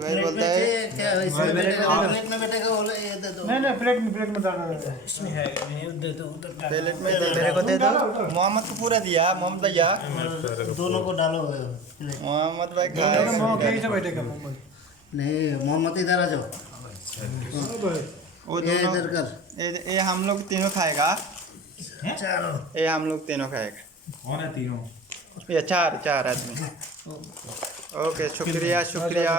भाई बोलता है क्या इसमें बैठेगा प्लेट में बैठेगा बोले ये दे दो। नहीं प्लेट में डालना है। इसमें है नहीं दे दो उधर डालो। प्लेट में मेरे को दे दो। मोहम्मद को पूरा दिया मोहम्मद भैया। दोनों को डालो प्लेट। मोहम्मद भाई कहीं से बैठेगा नहीं मोहम्मद इधर आ जाओ। वो ये दोनों इधर कर। ये हम लोग तीनों खाएगा। चलो ये हम लोग तीनों खाएगा। कौन है तीनों? ये चार आदमी। ओके शुक्रिया शुक्रिया।